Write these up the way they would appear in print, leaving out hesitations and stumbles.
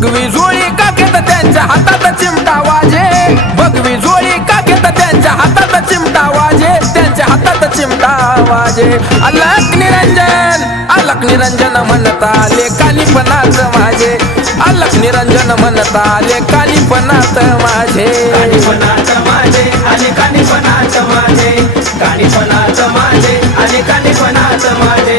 भगवी जोळी काकेत त्यांच्या हातात चिमटा वाजे, भगवी जोळी काकेत त्यांच्या हातात चिमटा वाजे, त्यांच्या हातात चिमटा वाजे. अलक निरंजन, अलक निरंजन म्हणता लेकानीपणात माझे, अलक निरंजन म्हणता लेकानीपणात माझे, काणीपणात माझे आणि काणीपणात माझे, काणीपणात माझे आणि काणीपणात माझे.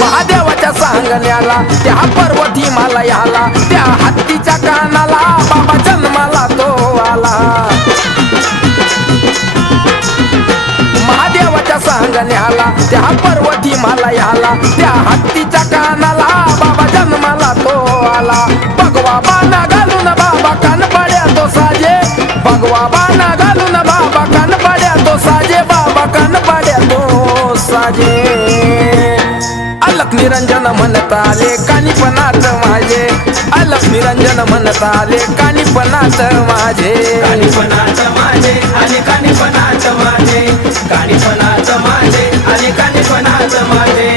महादेवाच्या सांगण्याला त्या पर्वत हिमालयाला, त्या हत्तीच्या कानाला बाबा जन्माला तो आला. महादेवाच्या सांगण्याला त्या पर्वत हिमालयाला, त्या हत्तीच्या कानाला बाबा जन्माला तो आला. भगवा बाणा घालून बाबा कान पाड्या तो साजे, भगवा बाणा घालून बाबा कान पाड्या तो साजे, बाबा कान पाड्या तो साजे. अलक निरंजन म्हणता लेकानीपणात माझे, अलक निरंजन म्हणता लेकानीपणात माझे, काणीपणात माझे आणि काणीपणात माझे, काणीपणात माझे आणि काणीपणात माझे.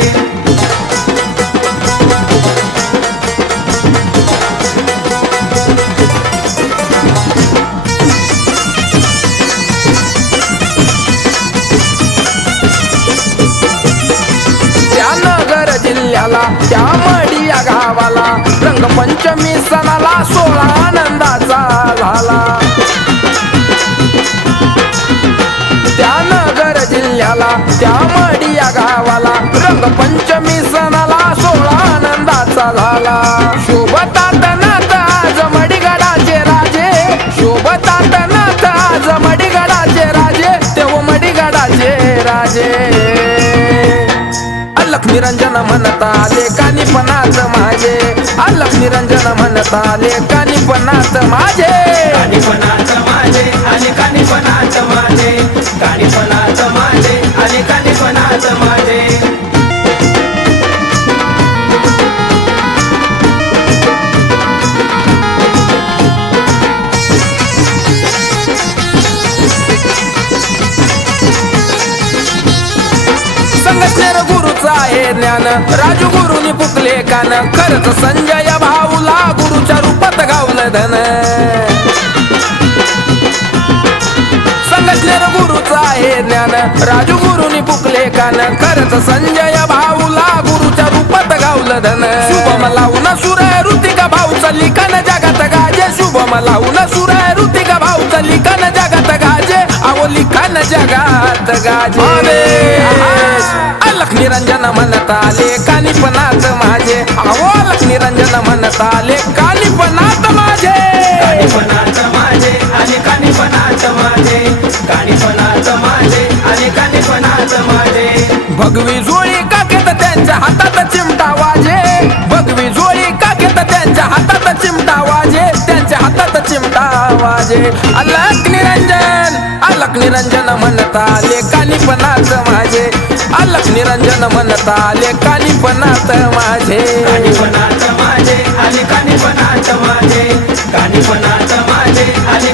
जिल्ह्याला त्या मडी या गावाला रंगपंचमी सणाला सोहळा आनंदाचा झाला. त्या नगर जिल्ह्याला त्या मडी या गावाला रंगपंचमी सणाला सोहळा आनंदाचा झाला. शोभतात नाथ आज मडीगडाचे राजे, शोभतात नाथ आज मडीगडाचे राजे, तेव्हा मडीगडाचे राजे. अलक निरंजन म्हणता लेकानीपणात माझे, अलक निरंजन म्हणता लेकानीपणात माझे, काणीपणात माझे आणि काणीपणात माझे, काणीपणात माझे आणि काणीपणात माझे. संगतनेर गुरुचा आहे ज्ञान, राजू गुरुनी पुकले कान, खरंच संजय भाऊला गुरुच्या रूपात गावलं धन. संगतनेर गुरुचा आहे ज्ञान, राजू गुरुनी पुकले कान, खरंच संजय भाऊला गुरुच्या रूपात गावलं धन. शुभम लावून सुर ऋतिका भाऊचा लिखाण जगात गाजे, शुभम लावून सुर ऋतिका भाऊचा लिखाण जगात गाजे, अहो लिखाण जगात गाजे. अलक निरंजन म्हणता लेकानीपणात माझे, अहो अलक निरंजन म्हणता लेकानीपणात माझे, काणीपणात माझे आणि काणीपणात माझे, काणीपणात माझे आणि काणीपणात माझे. भगवी जोळी काकेत त्यांच्या हातात चिमटा वाजे, भगवी जोळी काकेत त्यांच्या हातात चिमटा वाजे, त्यांच्या हातात चिमटा वाजे. अलक निरंजन, अलक निरंजन म्हणता लेकानीपणात माझे, अलक निरंजन म्हणता लेकानीपणात माझे, काणीपणात माझे आणि काणीपणात माझे, काणीपणात माझे आणि